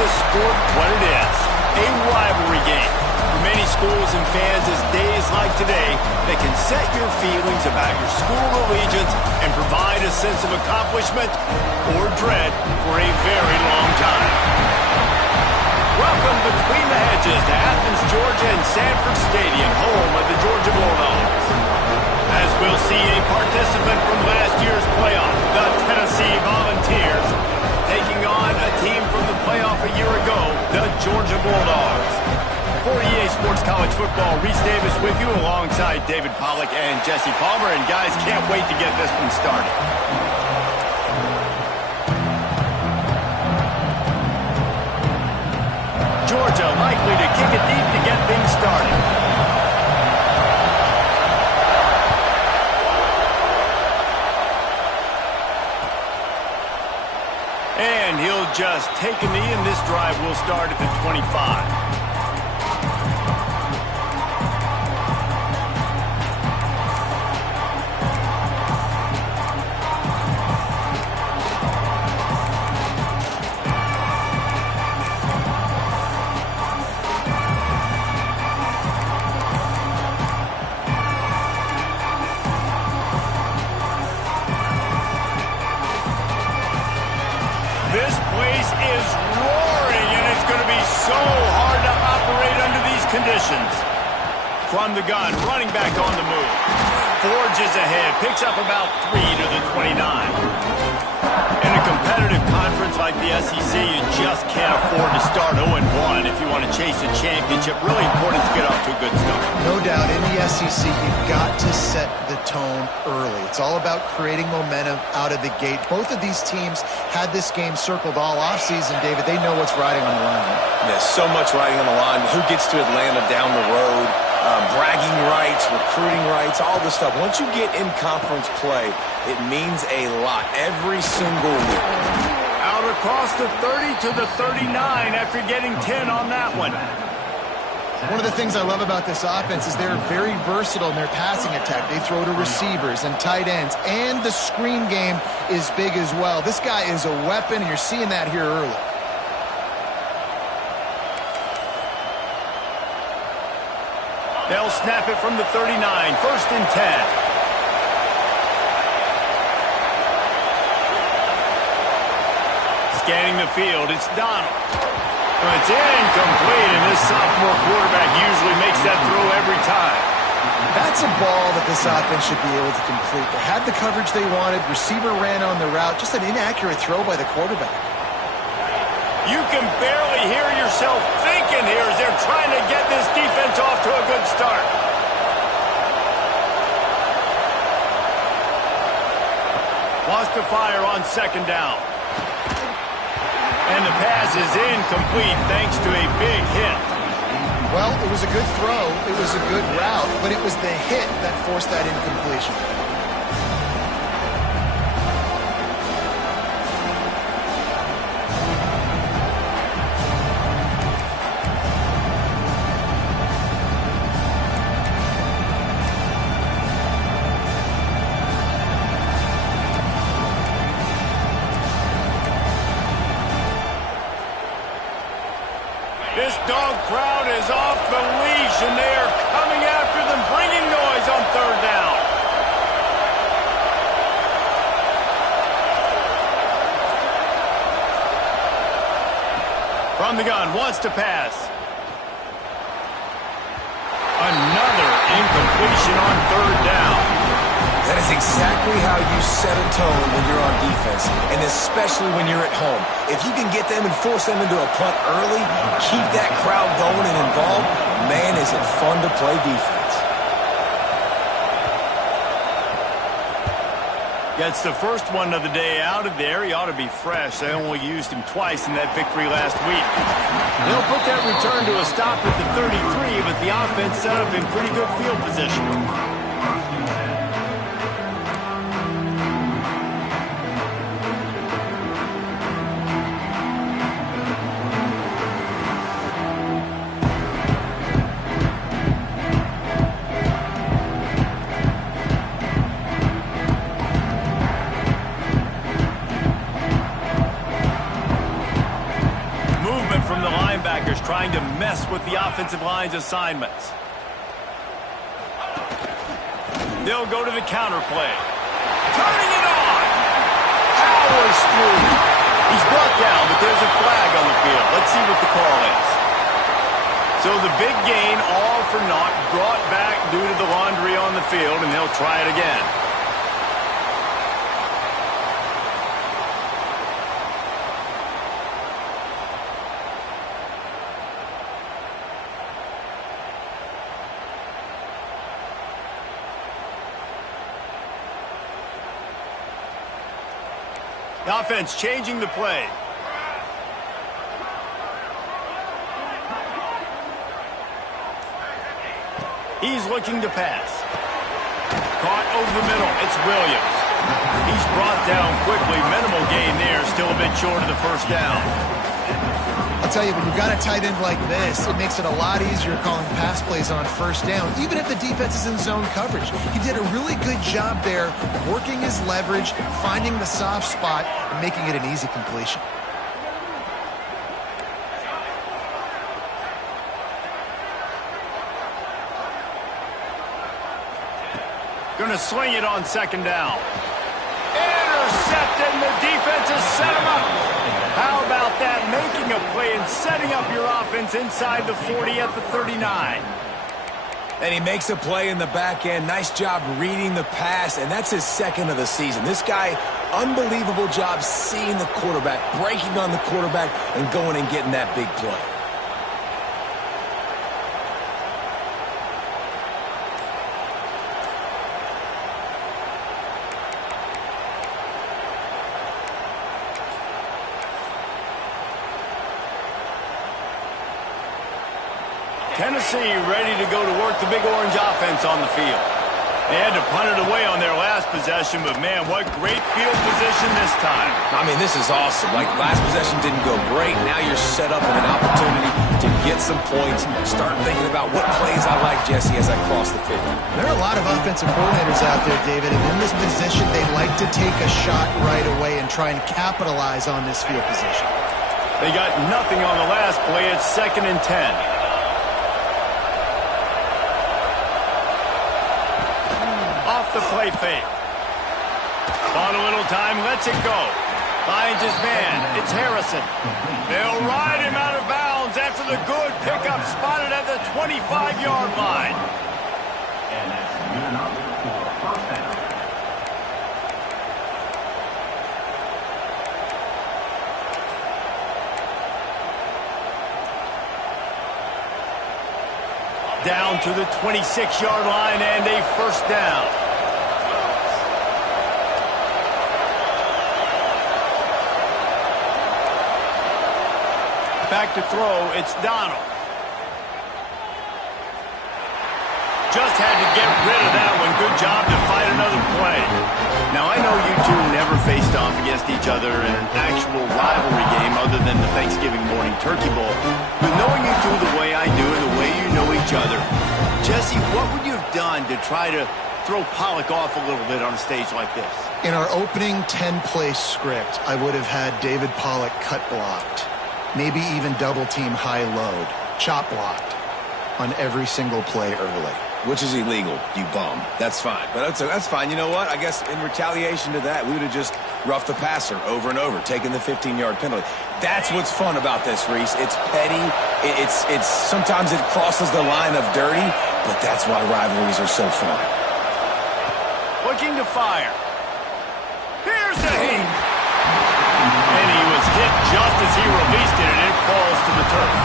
this sport what it is, a rivalry game. For many schools and fans, it's days like today that can set your feelings about your school allegiance and provide a sense of accomplishment or dread for a very long time. Welcome between the hedges to Athens, Georgia and Sanford Stadium, home of the Georgia Bulldogs. As we'll see a participant from last year's playoff, the Tennessee Volunteers, taking on a team from the playoff a year ago, the Georgia Bulldogs. For EA Sports College Football, Reese Davis with you alongside David Pollack and Jesse Palmer. And guys, can't wait to get this one started. Georgia likely to kick it deep to get things started. And he'll just take a knee, and this drive will start at the 25. This place is roaring, and it's going to be so hard to operate under these conditions. From the gun, running back on the move. Forges ahead, picks up about 3 to the 29. In a competitive conference like the SEC, you just can't afford to start 0-1 if you want to chase a championship. Really important to get off to a good start. No doubt, in the SEC, you've got to set the tone early. It's all about creating momentum out of the gate. Both of these teams had this game circled all offseason, David. They know what's riding on the line. There's so much riding on the line. Who gets to Atlanta down the road? Bragging rights, recruiting rights, all this stuff. Once you get in conference play, it means a lot every single week. Out across the 30 to the 39 after getting 10 on that one. One of the things I love about this offense is they're very versatile in their passing attack. They throw to receivers and tight ends, and the screen game is big as well. This guy is a weapon, and you're seeing that here early. They'll snap it from the 39, 1st and 10. Scanning the field, it's Donald. It's incomplete, and this sophomore quarterback usually makes that throw every time. That's a ball that this offense should be able to complete. They had the coverage they wanted. Receiver ran on the route. Just an inaccurate throw by the quarterback. You can barely hear yourself thinking here as they're trying to get this defense off to a good start. Wants to fire on 2nd down. And the pass is incomplete thanks to a big hit. Well, it was a good throw. It was a good route, but it was the hit that forced that incompletion. This dog crowd is off the leash, and they are coming after them, bringing noise on 3rd down. From the gun, wants to pass. Another incompletion on 3rd down. That is exactly how you set a tone when you're on defense, and especially when you're at home. If you can get them and force them into a punt early, keep that crowd going and involved, man, is it fun to play defense. Gets the first one of the day out of there. He ought to be fresh. They only used him twice in that victory last week. They'll put that return to a stop at the 33, but the offense set up in pretty good field position. playmakers trying to mess with the offensive line's assignments. They'll go to the counter play. Turning it on! Powers through. He's brought down, but there's a flag on the field. Let's see what the call is. So the big gain, all for naught, brought back due to the laundry on the field, and they'll try it again. The offense changing the play. He's looking to pass. Caught over the middle. It's Williams. He's brought down quickly. Minimal gain there. Still a bit short of the first down. I'll tell you, when you've got a tight end like this, it makes it a lot easier calling pass plays on first down, even if the defense is in zone coverage. He did a really good job there, working his leverage, finding the soft spot, and making it an easy completion. Going to swing it on second down. Intercepted, and the defense has set him up. How about that? Making a play and setting up your offense inside the 40 at the 39. And he makes a play in the back end. Nice job reading the pass, and that's his second of the season. This guy, unbelievable job seeing the quarterback, breaking on the quarterback, and going and getting that big play. Tennessee ready to go to work the Big Orange offense on the field. They had to punt it away on their last possession, but man, what great field position this time. I mean, this is awesome. Like, last possession didn't go great. Now you're set up in an opportunity to get some points. Start thinking about what plays I like, Jesse, as I cross the 50. There are a lot of offensive coordinators out there, David, and in this position, they like to take a shot right away and try and capitalize on this field position. They got nothing on the last play. It's 2nd and 10. Off the play fake. Bought a little time, lets it go. Finds his man. It's Harrison. They'll ride him out of bounds after the good pickup spotted at the 25-yard line. And that's good enough for first down. Down to the 26-yard line and a first down. Back to throw, it's Donald. Just had to get rid of that one. Good job to fight another play. Now, I know you two never faced off against each other in an actual rivalry game other than the Thanksgiving morning turkey bowl. But knowing you two the way I do and the way you know each other, Jesse, what would you have done to try to throw Pollock off a little bit on a stage like this? In our opening 10-play script, I would have had David Pollock cut blocked. Maybe even double-team high-load, chop blocked on every single play early. Which is illegal, you bum. That's fine. But that's fine. You know what? I guess in retaliation to that, we would have just roughed the passer over and over, taking the 15-yard penalty. That's what's fun about this, Reese. It's petty. It's sometimes it crosses the line of dirty, but that's why rivalries are so fun. Looking to fire. Here's the heat. And he was hit just as he released it, and it falls to the turf.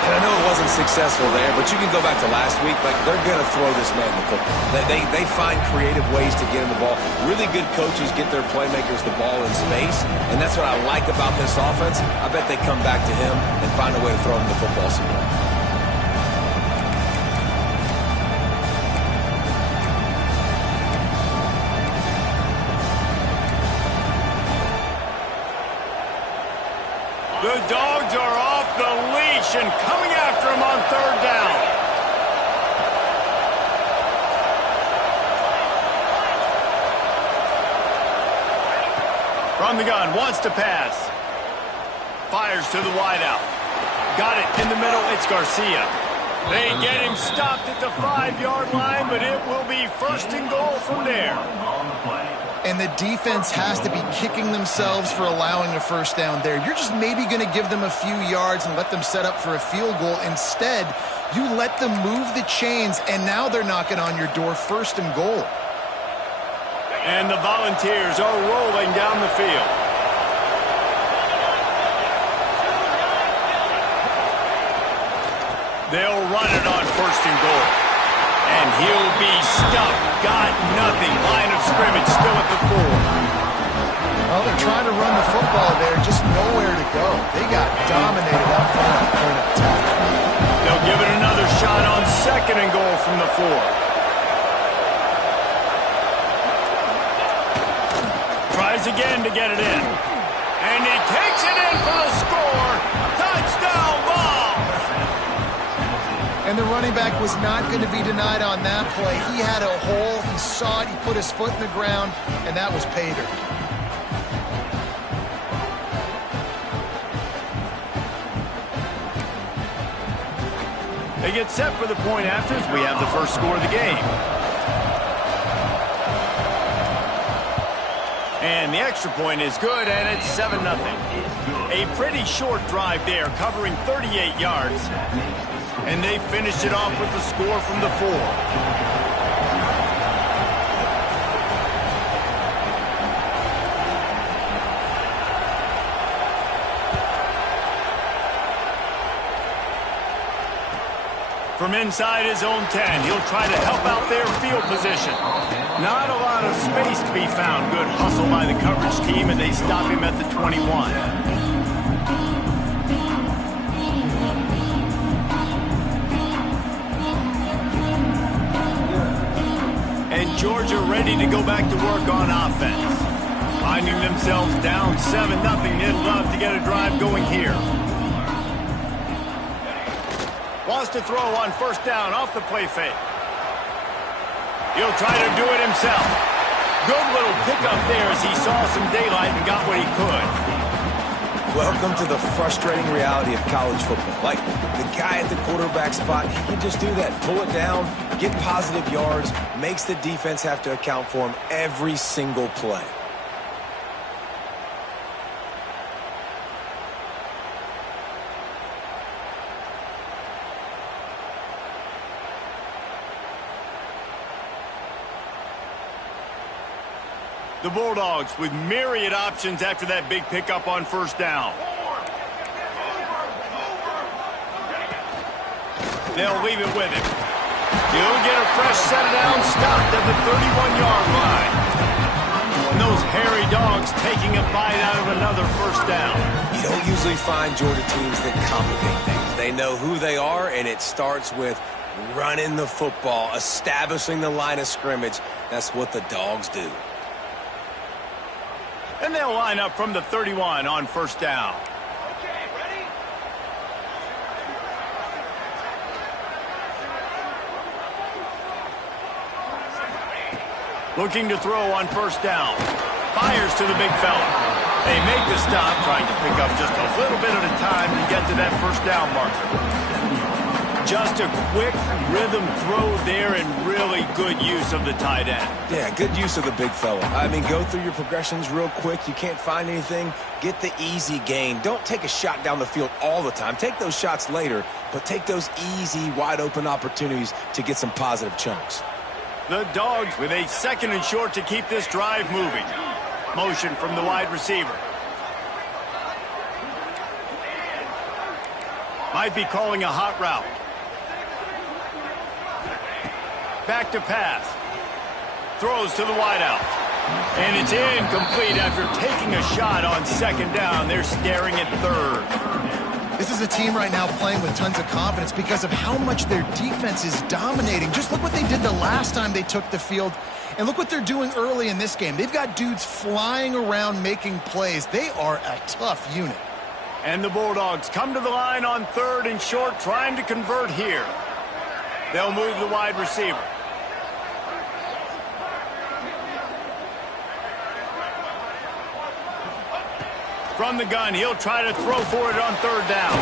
And I know it wasn't successful there, but you can go back to last week. Like, they're going to throw this man the football. They find creative ways to get him the ball. Really good coaches get their playmakers the ball in space, and that's what I like about this offense. I bet they come back to him and find a way to throw him the football some more. The Dogs are off the leash and coming after him on third down. From the gun, wants to pass. Fires to the wideout. Got it in the middle. It's Garcia. They get him stopped at the 5-yard line, but it will be first and goal from there. And the defense has to be kicking themselves for allowing a first down there. You're just maybe going to give them a few yards and let them set up for a field goal. Instead, you let them move the chains, and now they're knocking on your door, first and goal. And the Volunteers are rolling down the field. They'll run it on first and goal. And he'll be stuffed. Got nothing. Line of scrimmage still at the 4. Well, they're trying to run the football there, just nowhere to go. They got dominated out front on the point of attack. They'll give it another shot on second and goal from the 4. Tries again to get it in. And he takes it in for the score. Touchdown, ball. And the running back was not going to be denied on that play. He had a hole. He saw it. He put his foot in the ground, and that was pay dirt. They get set for the point after as we have the first score of the game. And the extra point is good, and it's 7-0. A pretty short drive there, covering 38 yards. And they finished it off with the score from the 4. From inside his own 10, he'll try to help out their field position. Not a lot of space to be found. Good hustle by the coverage team, and they stop him at the 21. And Georgia ready to go back to work on offense. Finding themselves down 7-0, they'd love to get a drive going here. Wants to throw on first down off the play fake. He'll try to do it himself. Good little pickup there as he saw some daylight and got what he could. Welcome to the frustrating reality of college football. Like, the guy at the quarterback spot, he can just do that. Pull it down, get positive yards, makes the defense have to account for him every single play. The Bulldogs with myriad options after that big pickup on first down. They'll leave it with him. He'll get a fresh set down, stopped at the 31-yard line. And those hairy dogs taking a bite out of another first down. You don't usually find Georgia teams that complicate things. They know who they are, and it starts with running the football, establishing the line of scrimmage. That's what the Dogs do. And they'll line up from the 31 on first down. Okay, ready? Looking to throw on first down. Fires to the big fella. They make the stop, trying to pick up just a little bit at a time to get to that first down marker. Just a quick rhythm throw there and really good use of the tight end. Yeah, good use of the big fella. I mean, go through your progressions real quick. You can't find anything. Get the easy gain. Don't take a shot down the field all the time. Take those shots later, but take those easy, wide-open opportunities to get some positive chunks. The Dogs with a second and short to keep this drive moving. Motion from the wide receiver. Might be calling a hot route. Back to pass. Throws to the wideout. And it's incomplete after taking a shot on second down. They're staring at third. This is a team right now playing with tons of confidence because of how much their defense is dominating. Just look what they did the last time they took the field, and look what they're doing early in this game. They've got dudes flying around making plays. They are a tough unit. And the Bulldogs come to the line on third and short, trying to convert here. They'll move the wide receiver. From the gun, he'll try to throw for it on third down.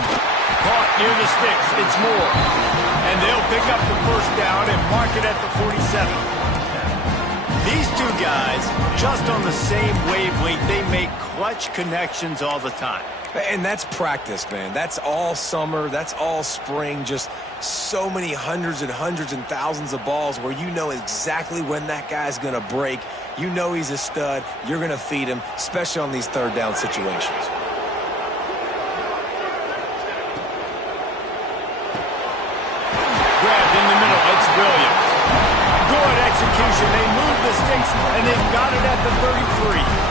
caught near the sticks. It's Moore. And they'll pick up the first down and mark it at the 47. These two guys, just on the same wavelength, they make clutch connections all the time. And that's practice, man. That's all summer. That's all spring. Just so many hundreds and thousands of balls where you know exactly when that guy's going to break. You know he's a stud. You're going to feed him, especially on these third down situations. Grabbed in the middle. It's Williams. Good execution. They move the sticks, and they've got it at the 33.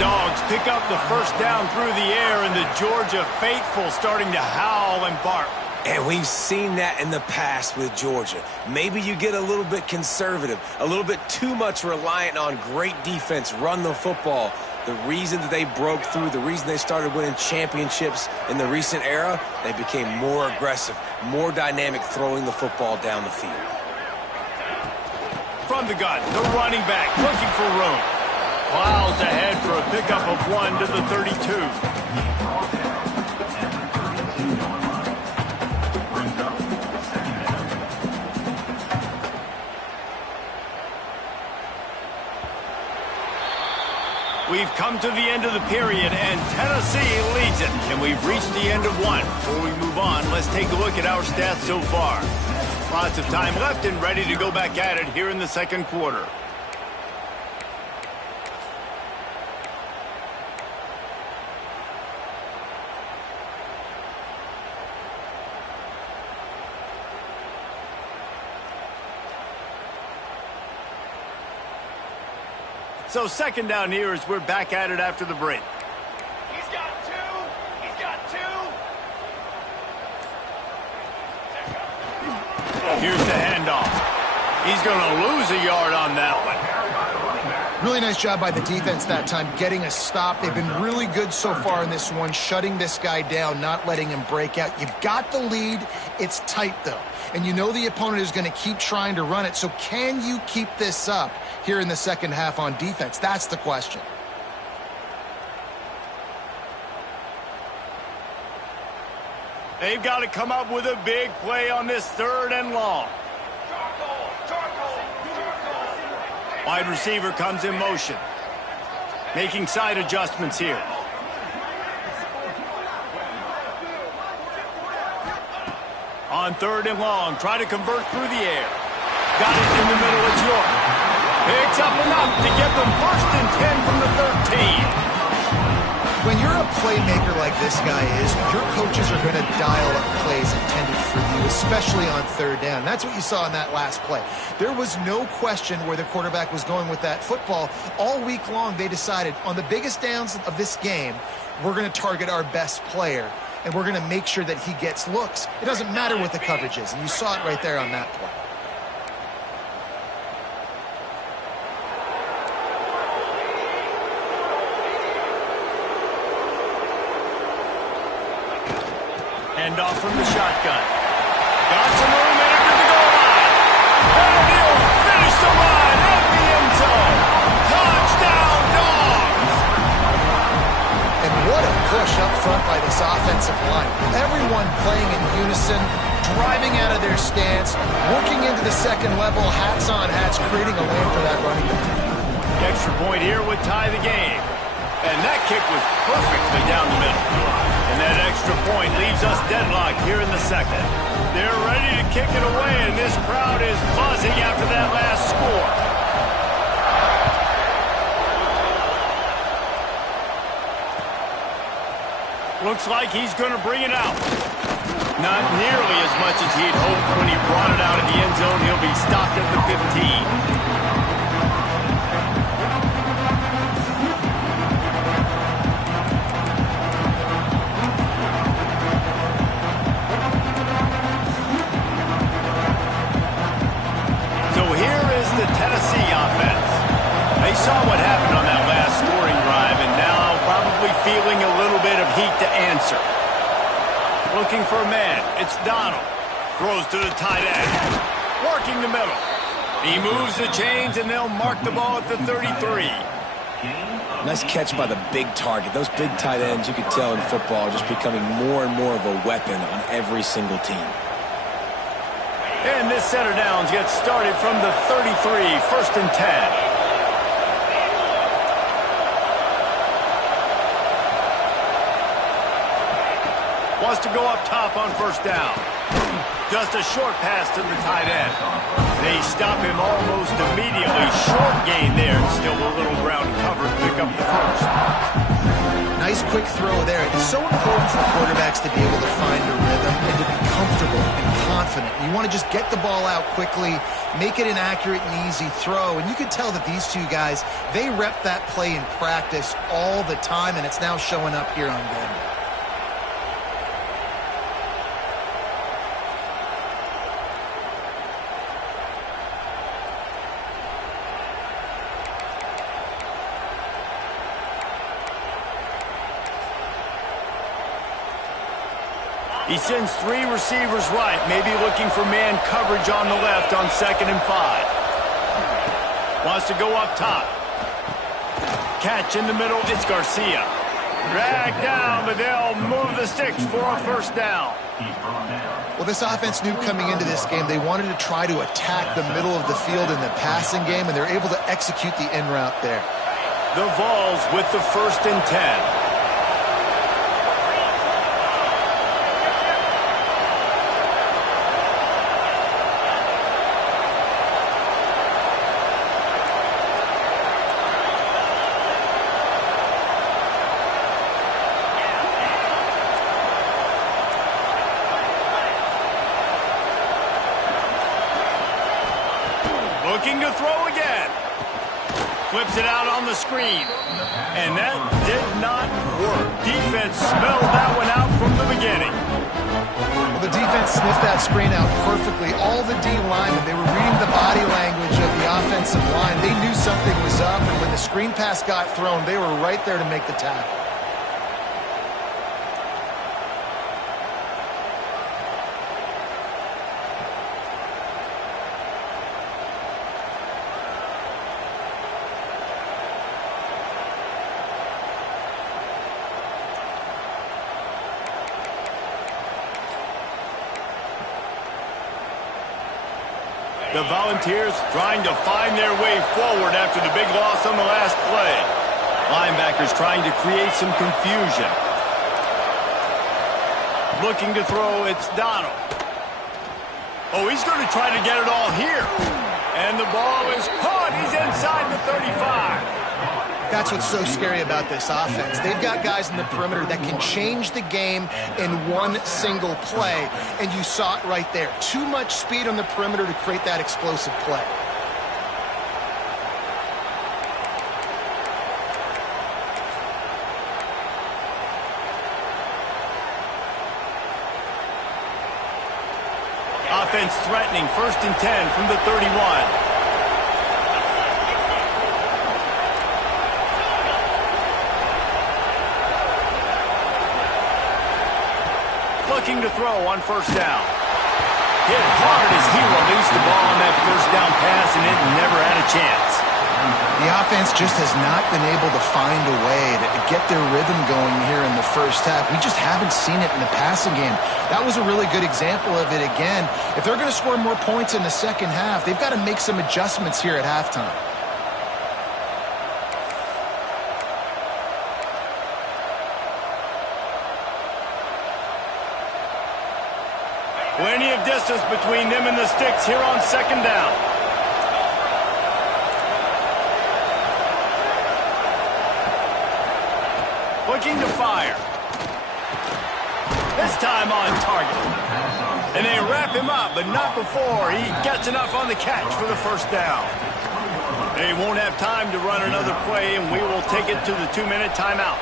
Dogs pick up the first down through the air, and the Georgia faithful starting to howl and bark. And we've seen that in the past with Georgia. Maybe you get a little bit conservative, a little bit too much reliant on great defense, run the football. The reason that they broke through, the reason they started winning championships in the recent era, they became more aggressive, more dynamic throwing the football down the field. From the gun, the running back looking for room. Plows ahead for a pickup of 1 to the 32. We've come to the end of the period, and Tennessee leads it. And we've reached the end of one. Before we move on, let's take a look at our stats so far. Lots of time left and ready to go back at it here in the second quarter. So second down here as we're back at it after the break. He's got two. He's got two. Here's the handoff. He's going to lose a yard on that one. Really nice job by the defense that time, getting a stop. They've been really good so far in this one, shutting this guy down, not letting him break out. You've got the lead. It's tight, though. And you know the opponent is going to keep trying to run it. So can you keep this up here in the second half on defense? That's the question. They've got to come up with a big play on this third and long. Wide receiver comes in motion. Making side adjustments here. On third and long, try to convert through the air. Got it in the middle, it's York. Picks up enough to get them first and 10 from the 13. When you're a playmaker like this guy is, your coaches are going to dial up plays intended for you, especially on third down. That's what you saw in that last play. There was no question where the quarterback was going with that football. All week long, they decided on the biggest downs of this game, we're going to target our best player, and we're going to make sure that he gets looks. It doesn't matter what the coverage is, and you saw it right there on that play. Handoff from the shotgun. Got some room in under the goal line. And he'll finish the line at the end zone. Touchdown, Dogs! And what a push up front by this offensive line. Everyone playing in unison, driving out of their stance, working into the second level, hats on hats, creating a lane for that running back. Extra point here would tie the game. And that kick was perfectly down the middle. And that extra point leaves us deadlocked here in the second. They're ready to kick it away, and this crowd is buzzing after that last score. Looks like he's going to bring it out. Not nearly as much as he'd hoped when he brought it out of the end zone. He'll be stopped at the 15. The Tennessee offense. They saw what happened on that last scoring drive and now probably feeling a little bit of heat to answer. Looking for a man. It's Donald. Throws to the tight end. Working the middle. He moves the chains and they'll mark the ball at the 33. Nice catch by the big target. Those big tight ends, you could tell in football, are just becoming more and more of a weapon on every single team. And this center downs gets started from the 33, 1st and 10. Wants to go up top on 1st down. Just a short pass to the tight end. They stop him almost immediately. Short gain there. Still a little ground cover to pick up the 1st. Nice quick throw there. It's so important for quarterbacks to be able to find a rhythm and to be comfortable and confident. You want to just get the ball out quickly, make it an accurate and easy throw. And you can tell that these two guys, they rep that play in practice all the time, and it's now showing up here on them. He sends 3 receivers right, maybe looking for man coverage on the left on 2nd and 5. Wants to go up top. Catch in the middle, it's Garcia. Drag down, but they'll move the sticks for a 1st down. Well, this offense knew coming into this game they wanted to try to attack the middle of the field in the passing game, and they're able to execute the in route there. The Vols with the 1st and 10. Looking to throw again. Flips it out on the screen. And that did not work. Defense smelled that one out from the beginning. Well, the defense sniffed that screen out perfectly. All the D linemen, they were reading the body language of the offensive line. They knew something was up, and when the screen pass got thrown, they were right there to make the tackle. The Volunteers trying to find their way forward after the big loss on the last play. Linebackers trying to create some confusion. Looking to throw, it's Donald. Oh, he's going to try to get it all here. And the ball is caught. He's inside the 35. That's what's so scary about this offense. They've got guys in the perimeter that can change the game in one single play, and you saw it right there. Too much speed on the perimeter to create that explosive play. Offense threatening, 1st and 10 from the 31. Looking to throw on 1st down. Hit hard as he released the ball on that 1st down pass, and it never had a chance. The offense just has not been able to find a way to get their rhythm going here in the 1st half. We just haven't seen it in the passing game. That was a really good example of it again. If they're going to score more points in the 2nd half, they've got to make some adjustments here at halftime. Plenty of distance between them and the sticks here on 2nd down. Looking to fire. This time on target. And they wrap him up, but not before he gets enough on the catch for the 1st down. They won't have time to run another play, and we will take it to the 2-minute timeout.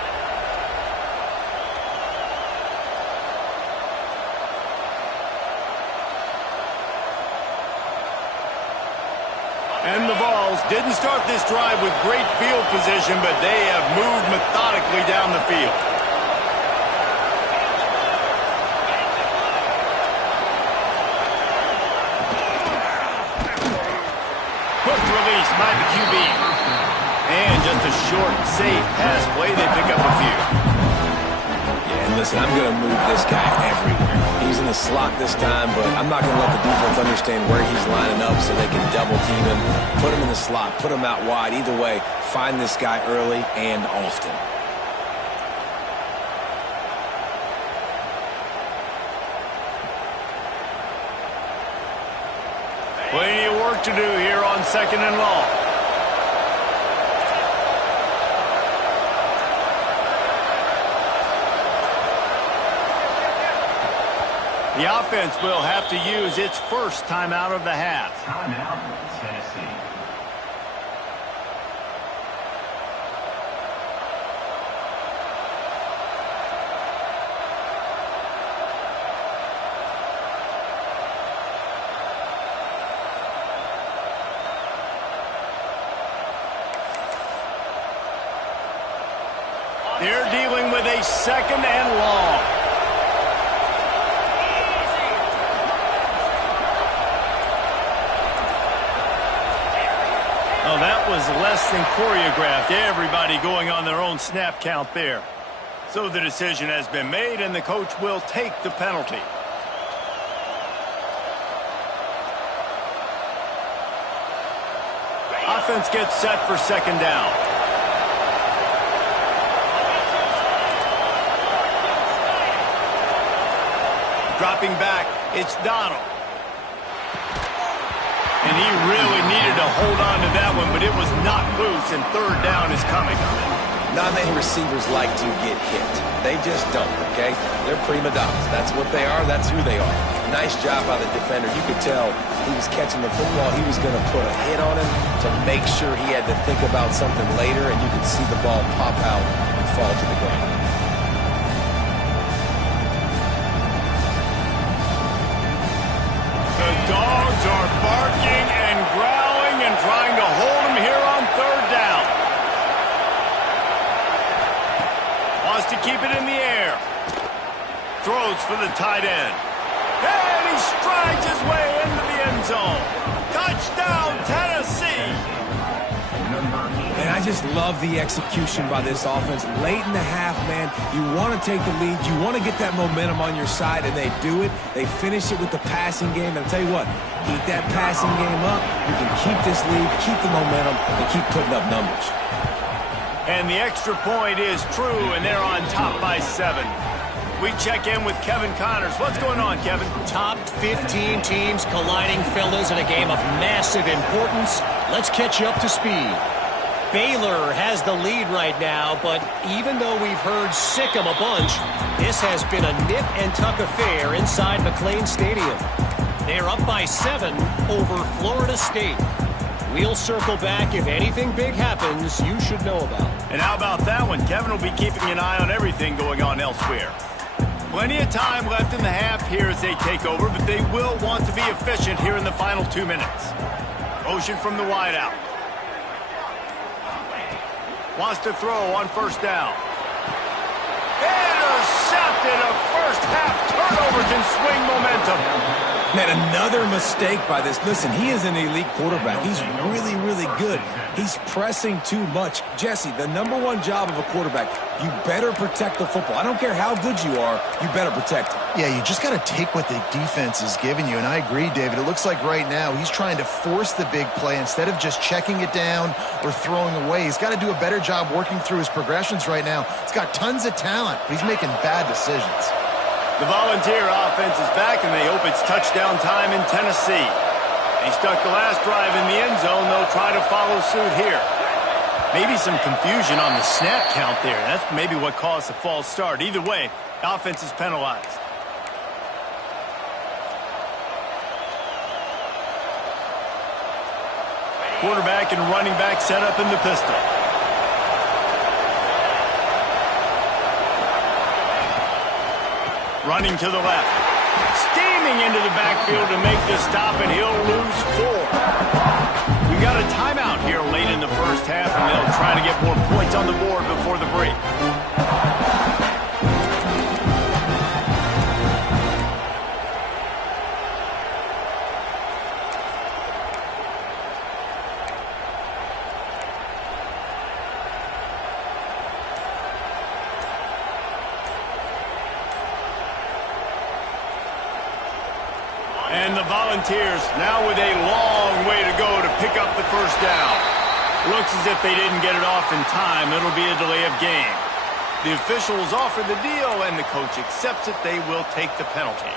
And the Vols didn't start this drive with great field position, but they have moved methodically down the field. Quick release by the QB. And just a short, safe pass play. They pick up a few. Yeah, and listen, I'm going to move this guy everywhere. He's in the slot this time, but I'm not going to let the defense understand where he's lining up so they can double team him. Put him in the slot, put him out wide. Either way, find this guy early and often. Plenty of work to do here on 2nd and long. The offense will have to use its first timeout of the half. Timeout, Tennessee. They're dealing with a 2nd and long. Oh, that was less than choreographed. Everybody going on their own snap count there. So the decision has been made, and the coach will take the penalty. Offense gets set for 2nd down. Dropping back, it's Donald. And he really needed to hold on to that one, but it was not loose, and 3rd down is coming. Not many receivers like to get hit. They just don't, okay? They're prima donnas. That's what they are. That's who they are. Nice job by the defender. You could tell he was catching the football. He was going to put a hit on him to make sure he had to think about something later, and you could see the ball pop out and fall to the ground. The dogs are barking and growling and trying to hold him here on 3rd down. Wants to keep it in the air. Throws for the tight end. And he strides his way into the end zone. Touchdown, Tennessee. Man, I just love the execution by this offense. Late in the half, man, you want to take the lead. You want to get that momentum on your side, and they do it. They finish it with the passing game. And I'll tell you what, keep that passing game up. You can keep this lead, keep the momentum, and keep putting up numbers. And the extra point is true, and they're on top by 7. We check in with Kevin Connors. What's going on, Kevin? Top 15 teams colliding, fellas, in a game of massive importance. Let's catch you up to speed. Baylor has the lead right now, but even though we've heard sick 'em a bunch, this has been a nip-and-tuck affair inside McLean Stadium. They're up by 7 over Florida State. We'll circle back if anything big happens you should know about. And how about that one? Kevin will be keeping an eye on everything going on elsewhere. Plenty of time left in the half here as they take over, but they will want to be efficient here in the final 2 minutes. Motion from the wideout. Wants to throw on 1st down. Intercepted. A first half turnover can swing momentum. Man, another mistake by this. Listen, he is an elite quarterback. He's really, really good. He's pressing too much. Jesse, the #1 job of a quarterback, you better protect the football. I don't care how good you are, you better protect it. Yeah, you just got to take what the defense is giving you. And I agree, David. It looks like right now he's trying to force the big play instead of just checking it down or throwing away. He's got to do a better job working through his progressions right now. He's got tons of talent, but he's making bad decisions. The Volunteer offense is back, and they hope it's touchdown time in Tennessee. They stuck the last drive in the end zone. They'll try to follow suit here. Maybe some confusion on the snap count there. That's maybe what caused the false start. Either way, the offense is penalized. Quarterback and running back set up in the pistol. Running to the left. Steaming into the backfield to make the stop, and he'll lose 4. We got a timeout here late in the first half, and they'll try to get more points on the board before the break. And the Volunteers now with a long way to go to pick up the first down. Looks as if they didn't get it off in time. It'll be a delay of game. The officials offer the deal, and the coach accepts it. They will take the penalty.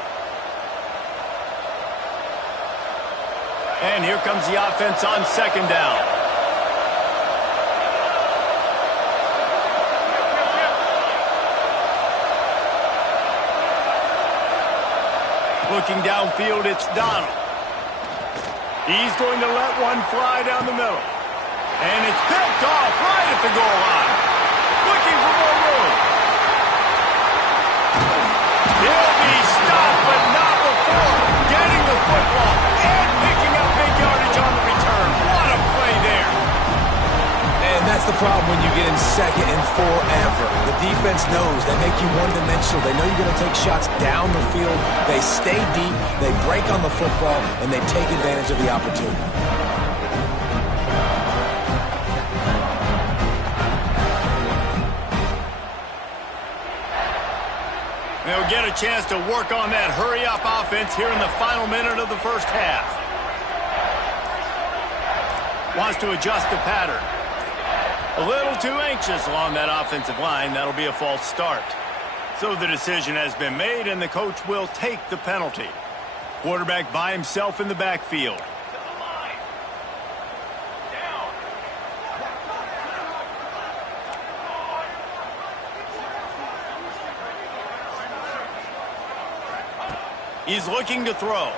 And here comes the offense on second down. Looking downfield, it's Donald. He's going to let one fly down the middle. And it's picked off right at the goal line. Looking for more room. He'll be stopped, but not before getting the football and picking up big yardage on the return. What a play there. And that's the problem when you get in second and forever. The defense knows they make you one-dimensional. They know you're going to take shots down the field. They stay deep, they break on the football, and they take advantage of the opportunity. They'll get a chance to work on that hurry-up offense here in the final minute of the first half. Wants to adjust the pattern. A little too anxious along that offensive line. That'll be a false start. So the decision has been made, and the coach will take the penalty. Quarterback by himself in the backfield. He's looking to throw.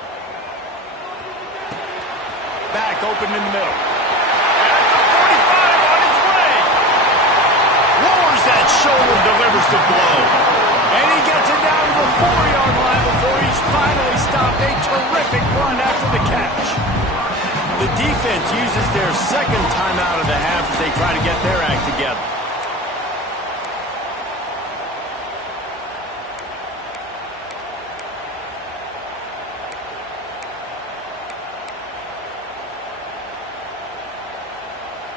Back open in the middle. At the 45 on his way. Lowers that shoulder, delivers the blow. And he gets it down to the 4-yard line before he's finally stopped. A terrific run after the catch. The defense uses their second timeout of the half as they try to get their act together.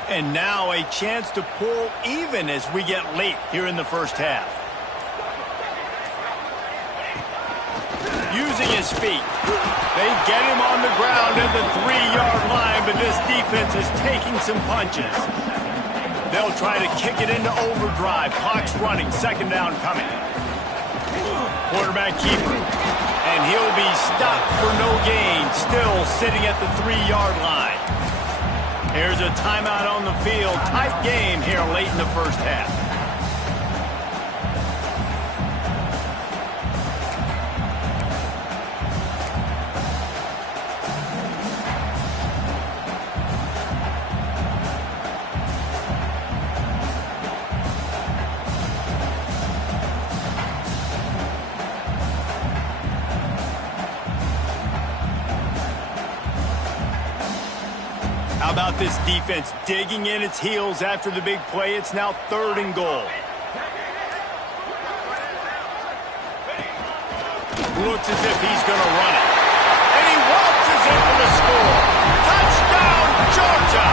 And now a chance to pull even as we get late here in the first half. Using his feet. They get him on the ground at the 3-yard line, but this defense is taking some punches. They'll try to kick it into overdrive. Clock's running. Second down coming. Quarterback keeper. And he'll be stopped for no gain. Still sitting at the 3-yard line. Here's a timeout on the field. Tight game here late in the first half. How about this defense digging in its heels after the big play? It's now 3rd and goal. Looks as if he's going to run it. And he waltzes in for the score. Touchdown, Georgia!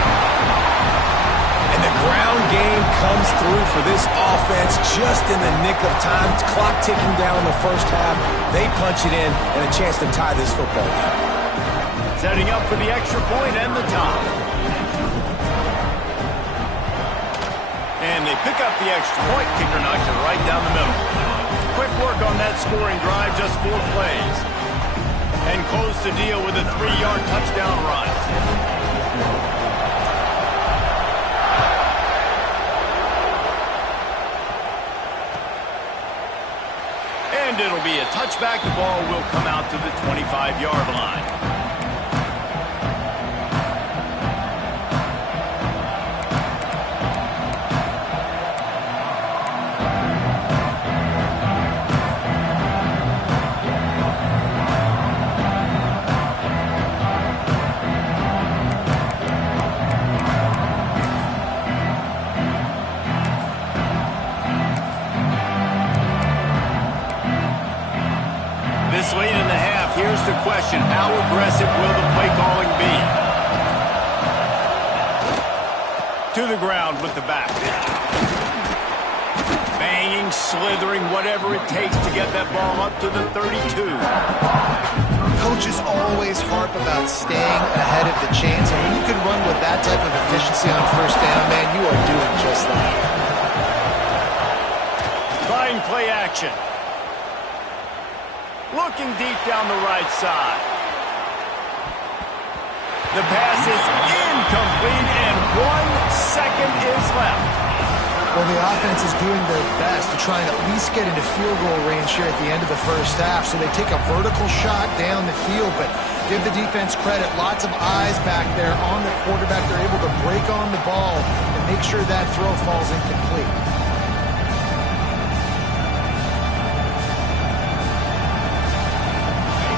And the ground game comes through for this offense just in the nick of time. Clock ticking down in the first half. They punch it in and a chance to tie this football game. Setting up for the extra point and the top. And they pick up the extra point. Kicker knocked it right down the middle. Quick work on that scoring drive, just 4 plays. And close the deal with a 3-yard touchdown run. And it'll be a touchback. The ball will come out to the 25-yard line. Late in the half, here's the question. How aggressive will the play calling be? To the ground with the back. Banging, slithering, whatever it takes to get that ball up to the 32. Coaches always harp about staying ahead of the chains, and when you can run with that type of efficiency on first down, man, you are doing just that. Trying play action. Looking deep down the right side. The pass is incomplete, and 1 second is left. Well, the offense is doing their best to try and at least get into field goal range here at the end of the first half. So they take a vertical shot down the field, but give the defense credit. Lots of eyes back there on the quarterback. They're able to break on the ball and make sure that throw falls incomplete.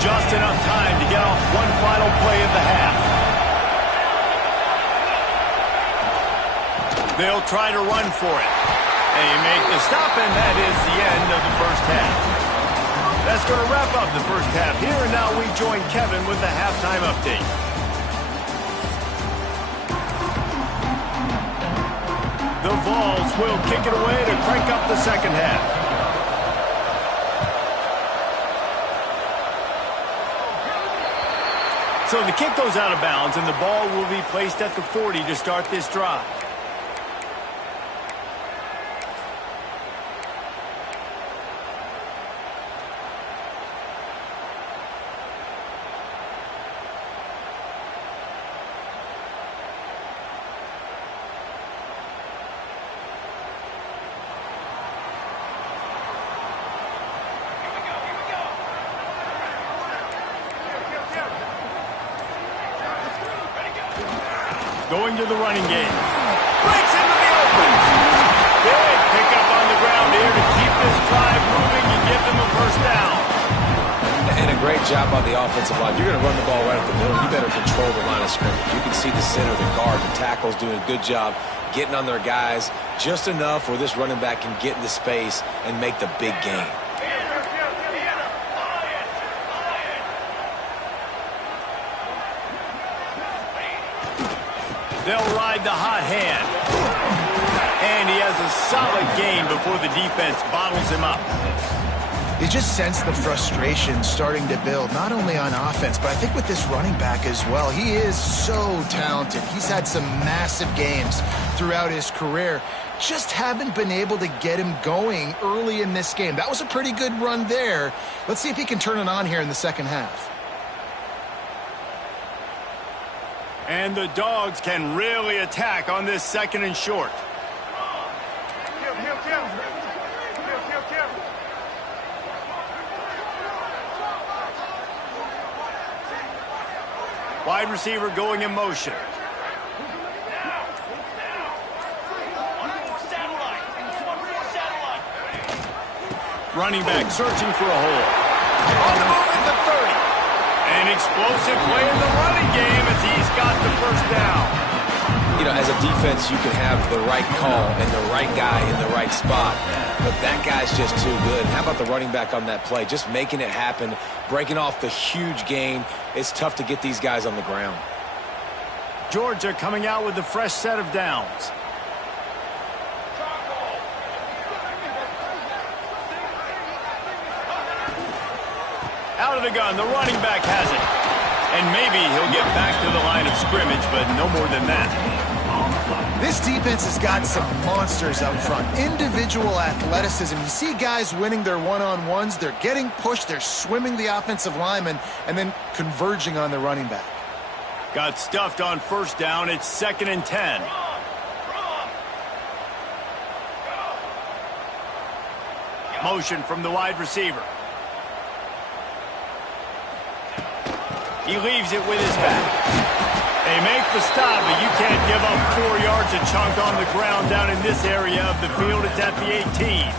Just enough time to get off one final play of the half. They'll try to run for it. They make the stop, and that is the end of the first half. That's going to wrap up the first half here, and now we join Kevin with the halftime update. The Vols will kick it away to crank up the second half. So the kick goes out of bounds, and the ball will be placed at the 40 to start this drive. Going to the running game. Breaks into the open. Big pickup on the ground here to keep this drive moving and give them a first down. And a great job on the offensive line. You're going to run the ball right up the middle. You better control the line of scrimmage. You can see the center, the guard, the tackle's doing a good job getting on their guys just enough where this running back can get into space and make the big game. They'll ride the hot hand. And he has a solid gain before the defense bottles him up. You just sense the frustration starting to build, not only on offense, but I think with this running back as well. He is so talented. He's had some massive games throughout his career. Just haven't been able to get him going early in this game. That was a pretty good run there. Let's see if he can turn it on here in the second half. And the Dogs can really attack on this second and short. Wide receiver going in motion. Running back searching for a hole. On the move at the 30. An explosive play in the running game as he's got the first down. You know, as a defense, you can have the right call and the right guy in the right spot, but that guy's just too good. How about the running back on that play? Just making it happen, breaking off the huge gain. It's tough to get these guys on the ground. Georgia coming out with a fresh set of downs. Out of the gun, the running back has it. And maybe he'll get back to the line of scrimmage, but no more than that. This defense has got some monsters up front. Individual athleticism. You see guys winning their one-on-ones. They're getting pushed. They're swimming the offensive lineman and then converging on the running back. Got stuffed on first down. It's 2nd and 10. Motion from the wide receiver. He leaves it with his back. They make the stop, but you can't give up 4 yards a chunk on the ground down in this area of the field. It's at the 18.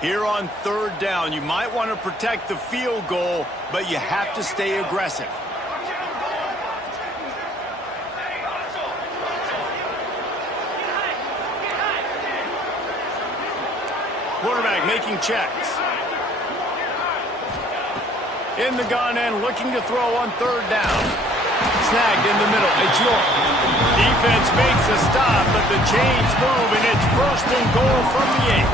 Here on 3rd down, you might want to protect the field goal, but you have to stay aggressive. Quarterback making checks. In the gun and looking to throw on third down. Snagged in the middle. It's York. Defense makes a stop, but the chains move, and it's first and goal from the 8.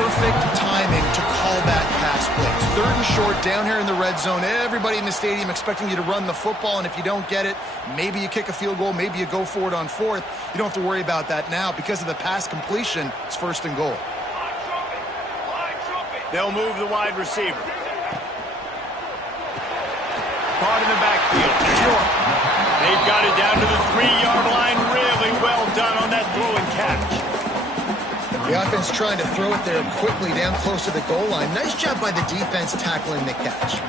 Perfect timing to call that pass play. It's third and short down here in the red zone. Everybody in the stadium expecting you to run the football, and if you don't get it, maybe you kick a field goal, maybe you go for it on fourth. You don't have to worry about that now. Because of the pass completion, it's first and goal. They'll move the wide receiver. Caught in the backfield. York. They've got it down to the 3-yard line. Really well done on that throw and catch. The offense trying to throw it there quickly down close to the goal line. Nice job by the defense tackling the catch.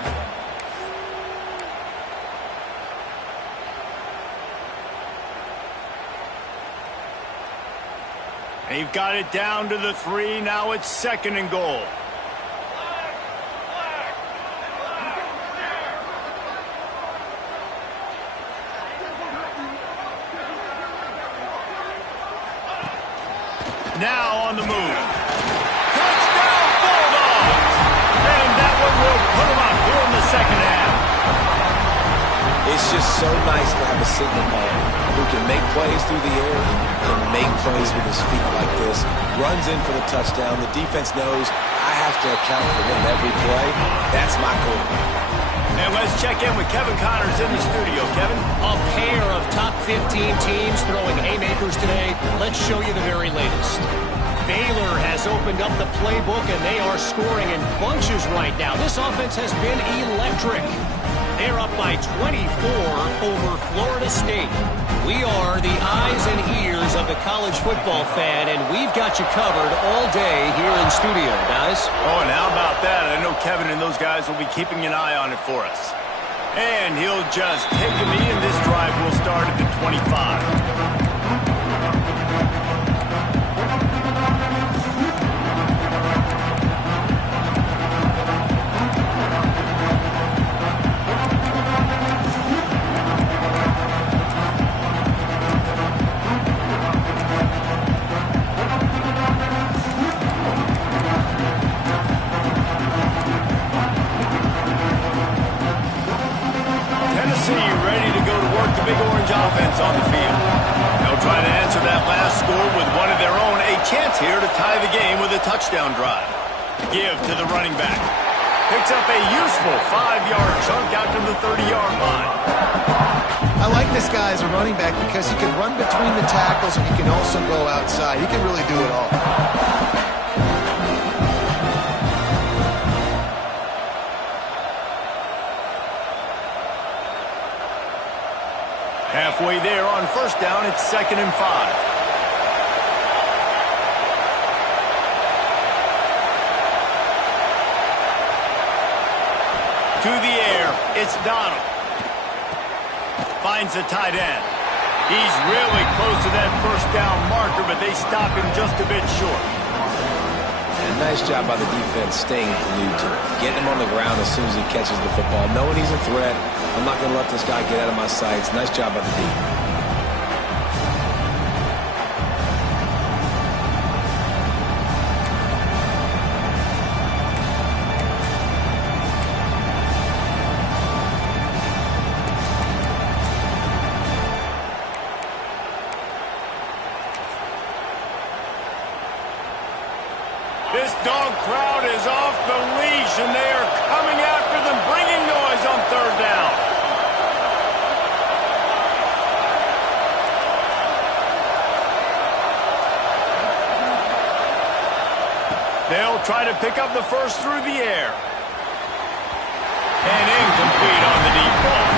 They've got it down to the 3. Now it's second and goal. Now on the move. Touchdown, Bulldogs! And that one will put them up here in the second half. It's just so nice to have a signal man who can make plays through the air and make plays with his feet like this. Runs in for the touchdown. The defense knows I have to account for him every play. That's my quarterback. And let's check in with Kevin Connors in the studio. Kevin? A pair of top 15 teams throwing haymakers today. Let's show you the very latest. Baylor has opened up the playbook, and they are scoring in bunches right now. This offense has been electric. They're up by 24 over Florida State. We are the eyes and ears of the college football fan, and we've got you covered all day here in studio, guys. Oh, and how about that? I know Kevin and those guys will be keeping an eye on it for us. And he'll just take a knee, and this drive will start at the 25. Offense on the field. They'll try to answer that last score with one of their own. A chance here to tie the game with a touchdown drive. Give to the running back. Picks up a useful 5-yard chunk out to the 30-yard line. I like this guy as a running back because he can run between the tackles and he can also go outside. He can really do it all. Halfway there on first down, it's 2nd and 5. To the air, it's Donald. Finds the tight end. He's really close to that first down marker, but they stop him just a bit short. And nice job by the defense staying glued to it. Getting him on the ground as soon as he catches the football. Knowing he's a threat. I'm not going to let this guy get out of my sights. Nice job by the defense. This dog crowd is off the leash, and they are coming after them, bringing noise on third down. They'll try to pick up the first through the air. And incomplete on the deep ball.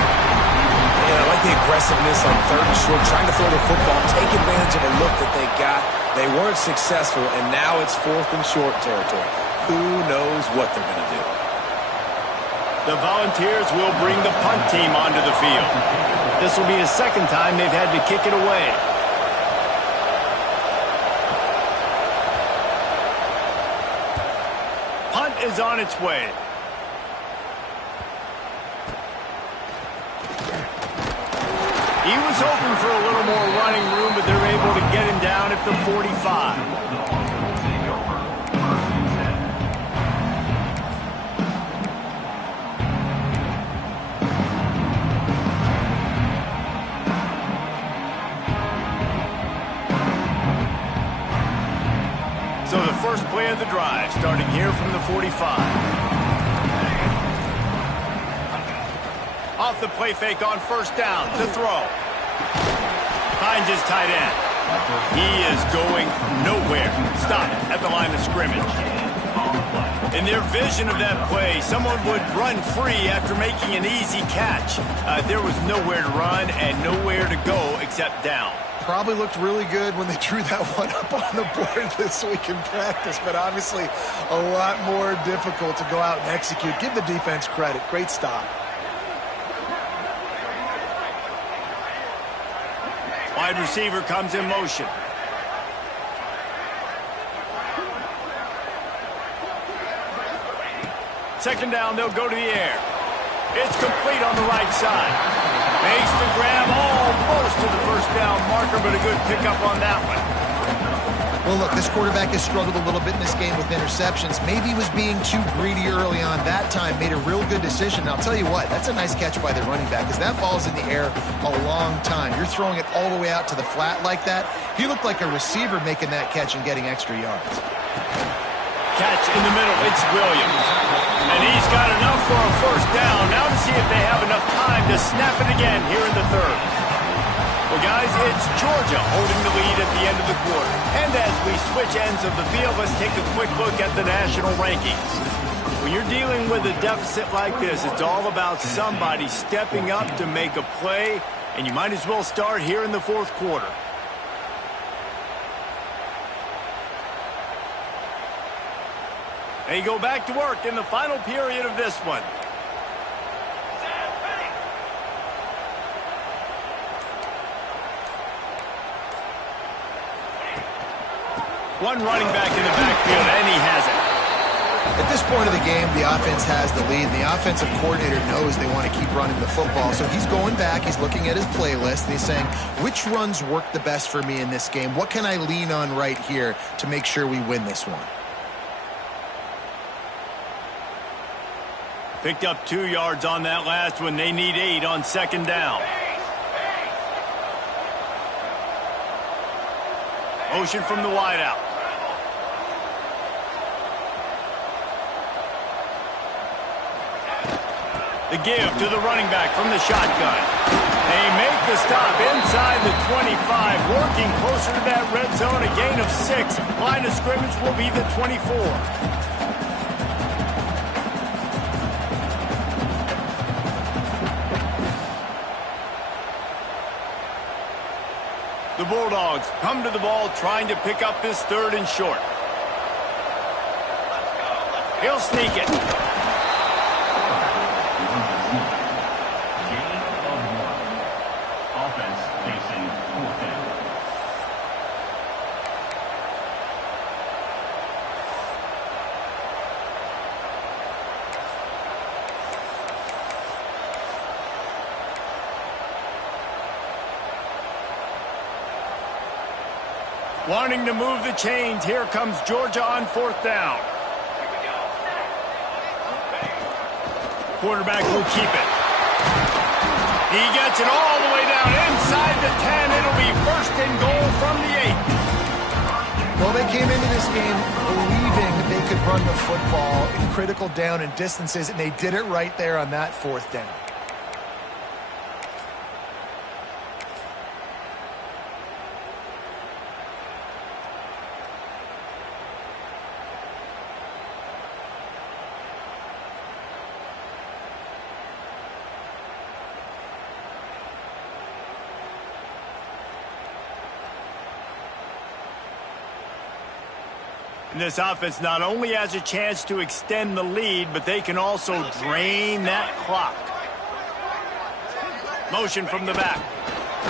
Yeah, I like the aggressiveness on third and short, trying to throw the football, take advantage of a look that they got. They weren't successful, and now it's 4th and short territory. Who knows what they're going to do? The Volunteers will bring the punt team onto the field. This will be the second time they've had to kick it away. Punt is on its way. He was hoping for a little more running room, but they're able to get him down at the 45. starting here from the 45. Off the play fake on first down. To throw. Finds his tight end. He is going nowhere. Stop at the line of scrimmage. In their vision of that play, someone would run free after making an easy catch. There was nowhere to run and nowhere to go except down. Probably looked really good when they drew that one up on the board this week in practice, but obviously a lot more difficult to go out and execute. Give the defense credit. Great stop. Wide receiver comes in motion. Second down, they'll go to the air. It's complete on the right side. Makes the grab almost to the first down marker, but a good pickup on that one. Well, look, this quarterback has struggled a little bit in this game with interceptions. Maybe he was being too greedy early on that time, made a real good decision. Now, I'll tell you what, that's a nice catch by the running back because that ball's in the air a long time. You're throwing it all the way out to the flat like that. He looked like a receiver making that catch and getting extra yards. Catch in the middle, it's Williams. And he's got enough for a first down. Now to see if they have enough time to snap it again here in the third. Well, guys, it's Georgia holding the lead at the end of the quarter. And as we switch ends of the field, let's take a quick look at the national rankings. When you're dealing with a deficit like this, it's all about somebody stepping up to make a play, and you might as well start here in the fourth quarter. They go back to work in the final period of this one. One running back in the backfield, and he has it. At this point of the game, the offense has the lead. The offensive coordinator knows they want to keep running the football. So he's going back, he's looking at his playlist, and he's saying, which runs work the best for me in this game? What can I lean on right here to make sure we win this one? Picked up 2 yards on that last one. They need 8 on second down. Motion from the wideout. The give to the running back from the shotgun. They make the stop inside the 25, working closer to that red zone, a gain of 6. Line of scrimmage will be the 24. The Bulldogs come to the ball trying to pick up this third and short. He'll sneak it. Gain of 1. Offense facing 4th down. Wanting to move the chains. Here comes Georgia on 4th down. Quarterback will keep it. He gets it all the way down inside the 10. It'll be 1st and goal from the 8. Well, they came into this game believing they could run the football in critical down and distances, and they did it right there on that 4th down. And this offense not only has a chance to extend the lead, but they can also drain that clock. Motion from the back.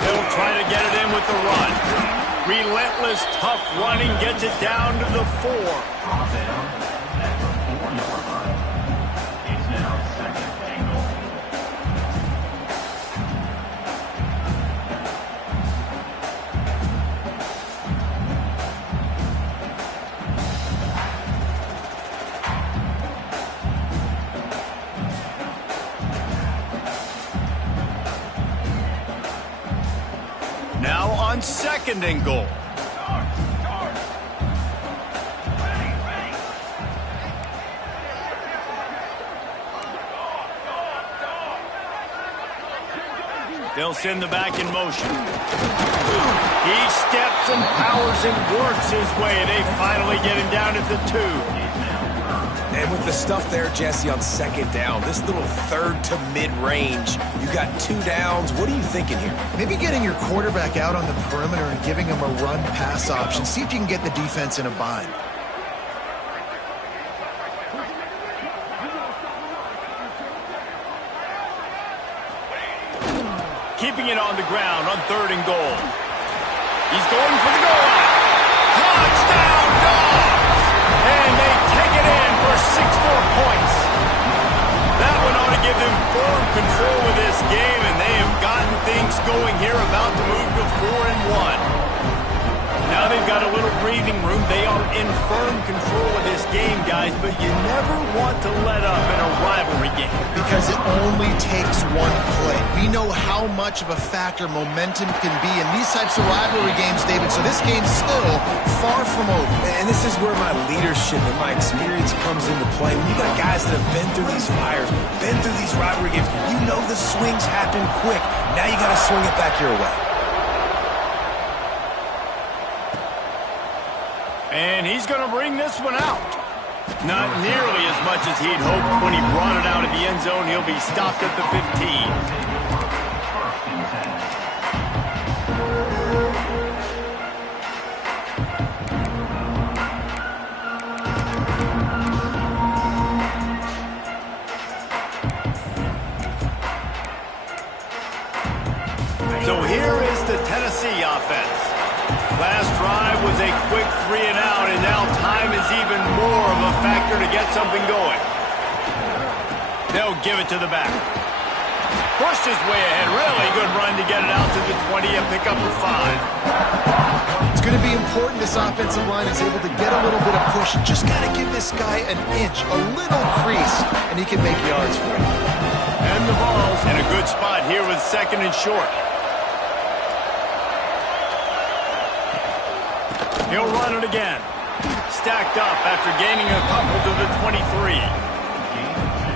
They'll try to get it in with the run. Relentless, tough running gets it down to the 4. It's now 2nd and goal. Now on 2nd and goal. They'll send the back in motion. He steps and powers and works his way. They finally get him down at the 2. And with the stuff there, Jesse, on second down, this little third to mid-range, you got 2 downs. What are you thinking here? Maybe getting your quarterback out on the perimeter and giving him a run-pass option. See if you can get the defense in a bind. Keeping it on the ground on 3rd and goal. He's going for the goal line. Touchdown, Dogs! And they take it in for 6 more points. That one ought to give them firm control of this game, and they have gotten things going here, about to move to 4-1. Now they've got a little breathing room. They are in firm control of this game, guys, but you never want to let up in a rivalry game. Because it only takes one play. We know how much of a factor momentum can be in these types of rivalry games, David, so this game's still far from over. And this is where my leadership and my experience comes into play. When you got guys that have been through these fires, been through these rivalry games, you know the swings happen quick. Now you got to swing it back your way. And he's going to bring this one out. Not nearly as much as he'd hoped when he brought it out of the end zone. He'll be stopped at the 15. So here is the Tennessee offense. Last drive was a quick 3 and out, and now time is even more of a factor to get something going. They'll give it to the back. Pushed his way ahead. Really good run to get it out to the 20 and pick up a 5. It's going to be important this offensive line is able to get a little bit of push. Just got to give this guy an inch, a little crease, and he can make yards for you. And the ball's in a good spot here with 2nd and short. He'll run it again. Stacked up after gaining a couple to the 23.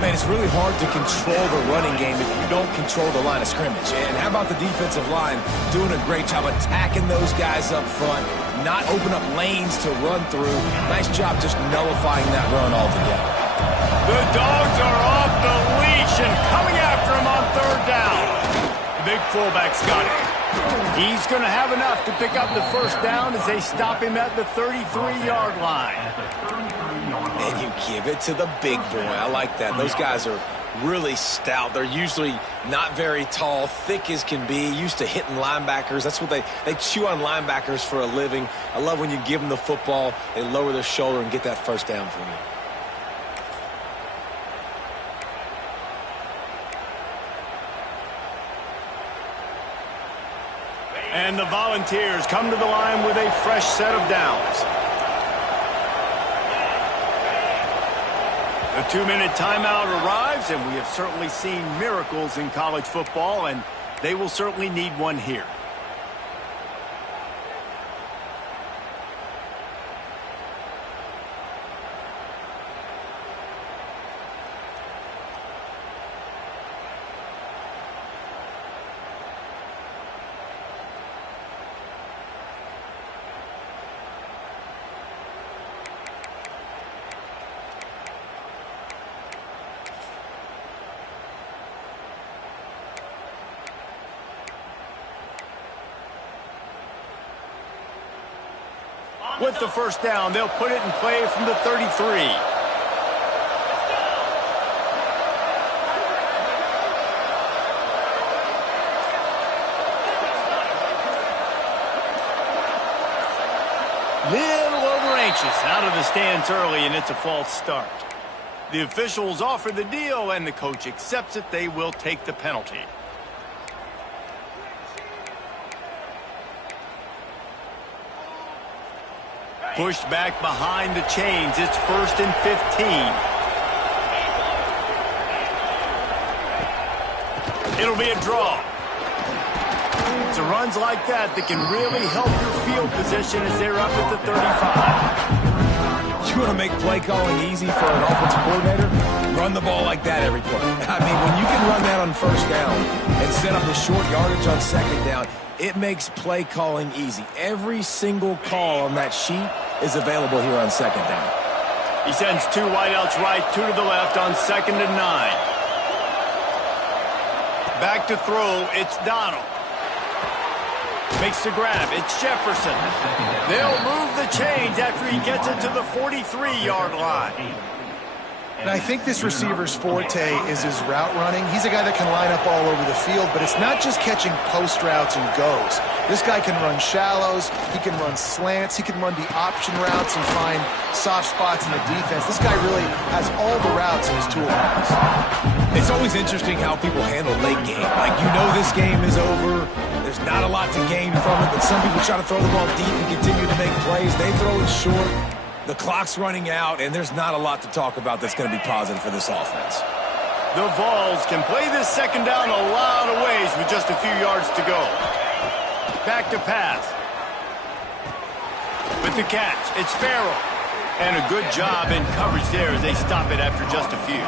Man, it's really hard to control the running game if you don't control the line of scrimmage. And how about the defensive line doing a great job attacking those guys up front, not open up lanes to run through. Nice job just nullifying that run altogether. The Dogs are off the leash and coming after him on 3rd down. The big fullback's got it. He's going to have enough to pick up the 1st down as they stop him at the 33-yard line. And you give it to the big boy. I like that. Those guys are really stout. They're usually not very tall, thick as can be, used to hitting linebackers. That's what they chew on linebackers for a living. I love when you give them the football, they lower their shoulder and get that 1st down for you. And the Volunteers come to the line with a fresh set of downs. The 2-minute timeout arrives, and we have certainly seen miracles in college football, and they will certainly need one here. With the 1st down, they'll put it in play from the 33. Little over anxious out of the stance early, and it's a false start. The officials offer the deal, and the coach accepts it. They will take the penalty. Pushed back behind the chains. It's 1st and 15. It'll be a draw. It's a runs like that that can really help your field position as they're up at the 35. You want to make play calling easy for an offensive coordinator? Run the ball like that every play. I mean, when you can run that on first down and set up a short yardage on second down, it makes play calling easy. Every single call on that sheet is available here on second down. He sends 2 wideouts right, 2 to the left on 2nd and 9. Back to throw, it's Donald. Makes the grab, it's Jefferson. They'll move the chains after he gets it to the 43-yard line. And I think this receiver's forte is his route running. He's a guy that can line up all over the field, but it's not just catching post routes and goes. This guy can run shallows, he can run slants, he can run the option routes and find soft spots in the defense. This guy really has all the routes in his toolbox. It's always interesting how people handle late game. Like, you know this game is over. There's not a lot to gain from it, but some people try to throw the ball deep and continue to make plays. They throw it short. The clock's running out, and there's not a lot to talk about that's going to be positive for this offense. The Vols can play this second down a lot of ways with just a few yards to go. Back to pass. With the catch, it's Farrell. And a good job in coverage there as they stop it after just a few.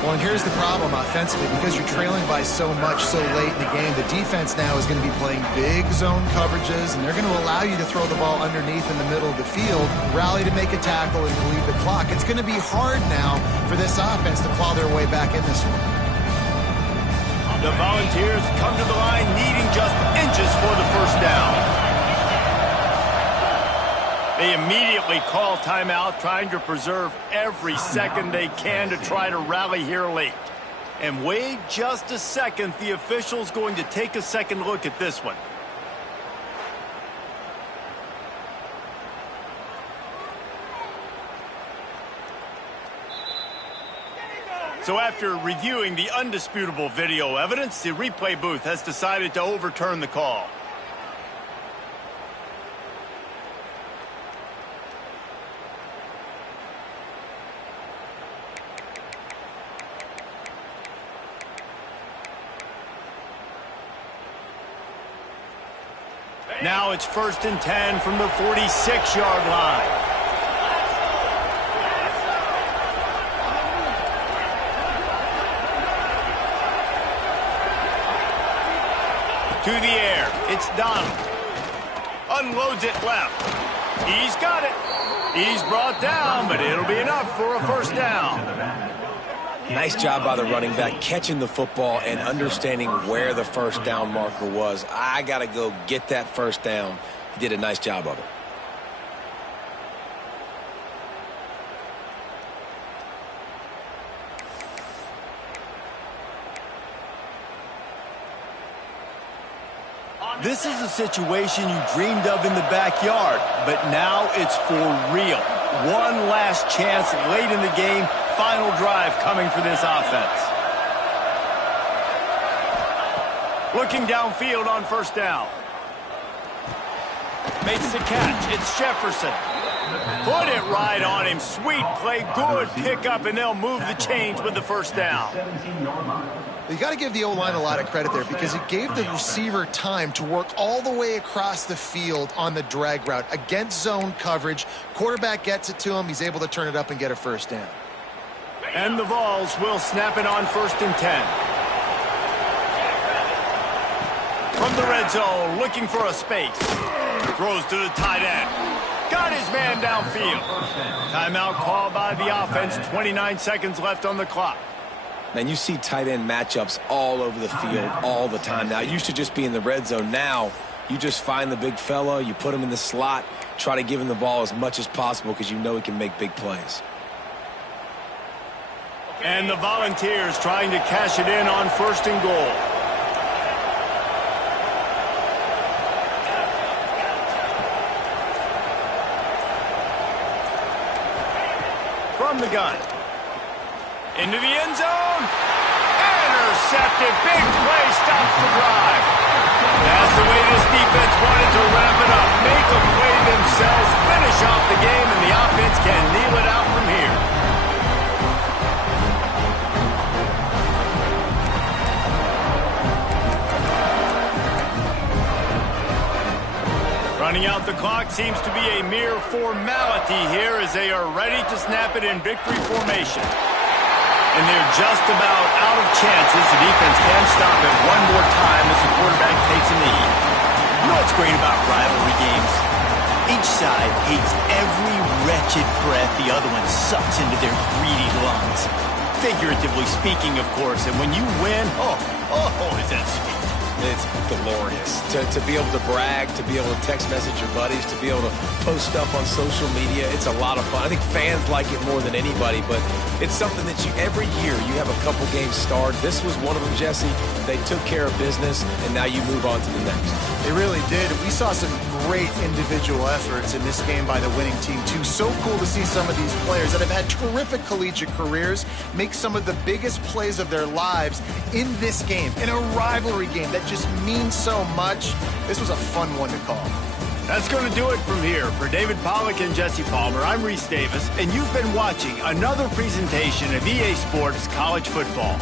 Well, and here's the problem offensively. Because you're trailing by so much so late in the game, the defense now is going to be playing big zone coverages, and they're going to allow you to throw the ball underneath in the middle of the field, rally to make a tackle, and relieve the clock. It's going to be hard now for this offense to claw their way back in this one. The Volunteers come to the line needing just inches for the first down. They immediately call timeout, trying to preserve every second they can to try to rally here late. And wait just a second, the official's going to take a second look at this one. So after reviewing the undisputable video evidence, the replay booth has decided to overturn the call. Now it's 1st and 10 from the 46-yard line. To the air, it's Donald. Unloads it left. He's got it. He's brought down, but it'll be enough for a first down. Nice job by the running back catching the football and understanding where the first down marker was. I got to go get that first down. He did a nice job of it. This is a situation you dreamed of in the backyard, but now it's for real. One last chance late in the game. Final drive coming for this offense. Looking downfield on first down. Makes the catch. It's Jefferson. Put it right on him. Sweet play. Good pickup, and they'll move the chains with the first down. You got to give the O-line a lot of credit there because it gave the receiver time to work all the way across the field on the drag route against zone coverage. Quarterback gets it to him. He's able to turn it up and get a first down. And the Vols will snap it on 1st and 10. From the red zone, looking for a space. Throws to the tight end. Got his man downfield. Timeout called by the offense. 29 seconds left on the clock. Man, you see tight end matchups all over the field all the time now. It used to just be in the red zone. Now you just find the big fella, you put him in the slot, try to give him the ball as much as possible because you know he can make big plays. And the Volunteers trying to cash it in on 1st and goal. From the gun. Into the end zone. Intercepted. Big play stops the drive. That's the way this defense wanted to wrap it up. Make a play themselves, finish off the game, and the offense can kneel it out from here. Running out the clock seems to be a mere formality here as they are ready to snap it in victory formation. And they're just about out of chances. The defense can stop it one more time as the quarterback takes a knee. You know what's great about rivalry games? Each side hates every wretched breath the other one sucks into their greedy lungs. Figuratively speaking, of course. And when you win, is that sweet. It's glorious to be able to brag, to be able to text message your buddies, to be able to post stuff on social media. It's a lot of fun. I think fans like it more than anybody, but it's something that every year you have a couple games starred. This was one of them, Jesse. They took care of business, and now you move on to the next. They really did. We saw some great individual efforts in this game by the winning team, too. So cool to see some of these players that have had terrific collegiate careers make some of the biggest plays of their lives in this game, in a rivalry game that just means so much. This was a fun one to call. That's going to do it from here. For David Pollack and Jesse Palmer, I'm Reese Davis, and you've been watching another presentation of EA Sports College Football.